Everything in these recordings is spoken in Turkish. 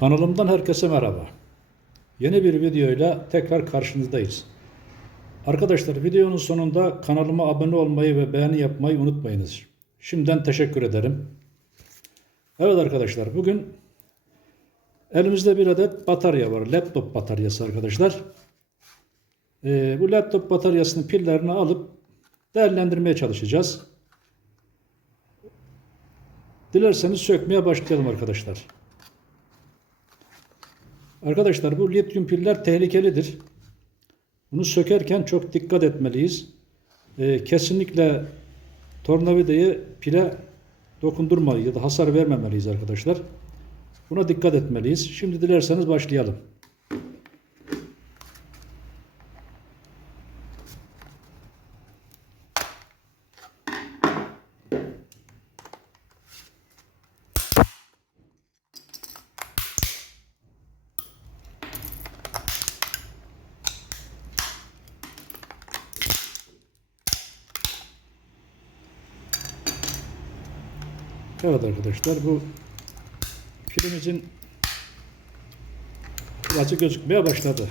Kanalımdan herkese merhaba. Yeni bir videoyla tekrar karşınızdayız. Arkadaşlar videonun sonunda kanalıma abone olmayı ve beğeni yapmayı unutmayınız. Şimdiden teşekkür ederim. Evet arkadaşlar bugün elimizde bir adet batarya var. Laptop bataryası arkadaşlar. Ee, bu laptop bataryasının pillerini alıp değerlendirmeye çalışacağız. Dilerseniz sökmeye başlayalım arkadaşlar. Arkadaşlar bu lityum piller tehlikelidir. Bunu sökerken çok dikkat etmeliyiz. Ee, kesinlikle tornavidayı pile dokundurmalıyız ya da hasar vermemeliyiz arkadaşlar. Buna dikkat etmeliyiz. Şimdi dilerseniz başlayalım. Evet arkadaşlar bu pilimizin ilacı gözükmeye başladı.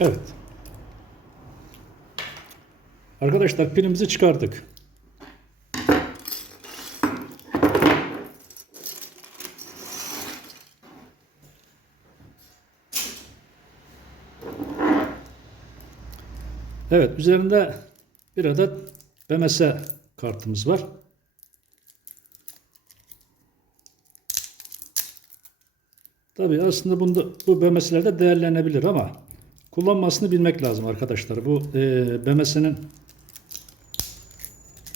Evet. Arkadaşlar pilimizi çıkardık. Evet, üzerinde bir adet BMS kartımız var. Tabii aslında bunda, bu BMS'ler de değerlenebilir ama kullanmasını bilmek lazım arkadaşlar. Bu e, BMS'nin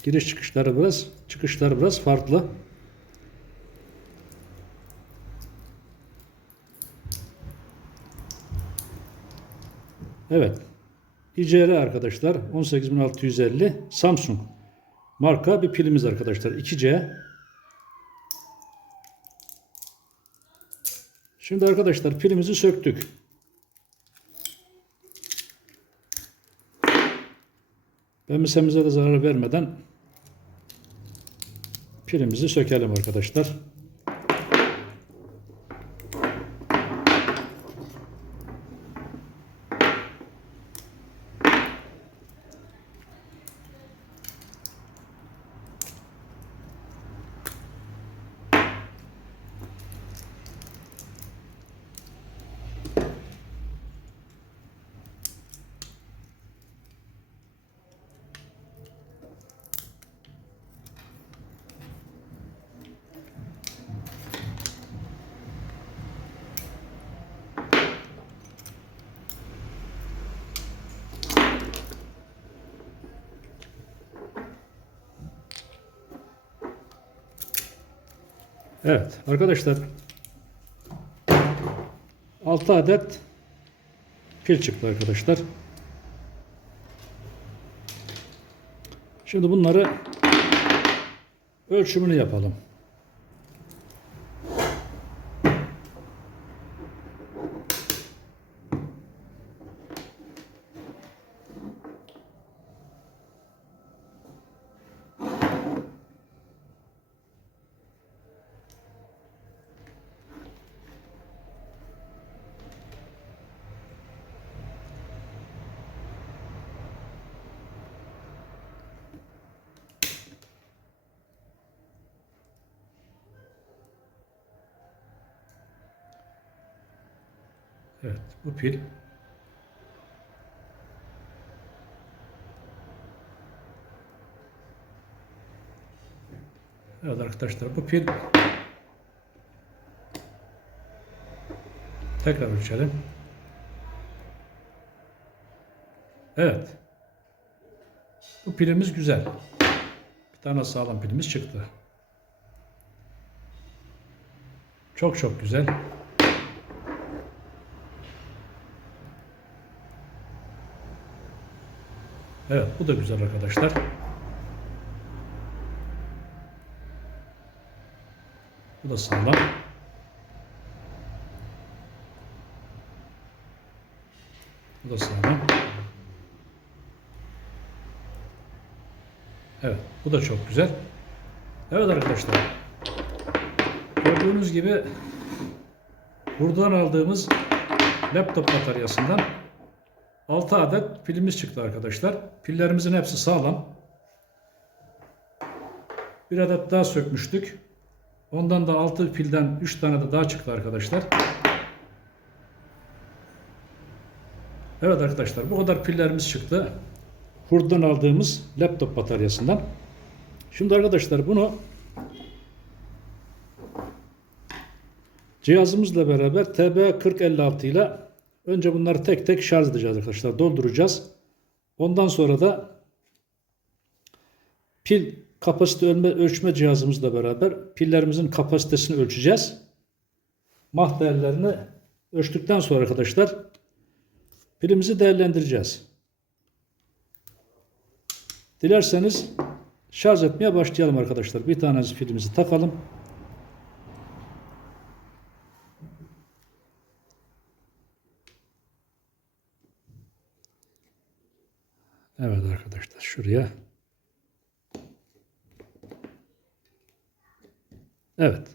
giriş çıkışları biraz çıkışları biraz farklı. Evet. ICR arkadaşlar 18650 Samsung marka bir pilimiz arkadaşlar 2C. Şimdi arkadaşlar pilimizi söktük. BMS'imize de zarar vermeden pilimizi sökelim arkadaşlar. Evet arkadaşlar 6 adet pil çıktı arkadaşlar. Şimdi bunları ölçümünü yapalım. Evet bu pil. Evet arkadaşlar bu pil tekrar ölçelim. Evet. Bu pilimiz güzel. Bir tane sağlam pilimiz çıktı. Çok çok güzel. Evet bu da güzel arkadaşlar. Bu da sağlam. Bu da sağlam. Evet bu da çok güzel. Evet arkadaşlar. Gördüğünüz gibi buradan aldığımız laptop bataryasından 6 adet pilimiz çıktı arkadaşlar. Pillerimizin hepsi sağlam. Bir adet daha sökmüştük. Ondan da 6 pilden 3 tane de daha çıktı arkadaşlar. Evet arkadaşlar bu kadar pillerimiz çıktı. Hurdan aldığımız laptop bataryasından. Şimdi arkadaşlar bunu cihazımızla beraber TB4056 ile önce bunları tek tek şarj edeceğiz arkadaşlar. Dolduracağız. Ondan sonra da pil kapasite ölme, ölçme cihazımızla beraber pillerimizin kapasitesini ölçeceğiz. Mah değerlerini ölçtükten sonra arkadaşlar pilimizi değerlendireceğiz. Dilerseniz şarj etmeye başlayalım arkadaşlar. Bir tane pilimizi takalım. Evet arkadaşlar şuraya. Evet.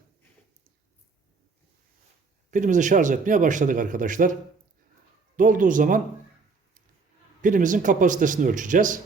Pilimizi şarj etmeye başladık arkadaşlar. Dolduğu zaman pilimizin kapasitesini ölçeceğiz.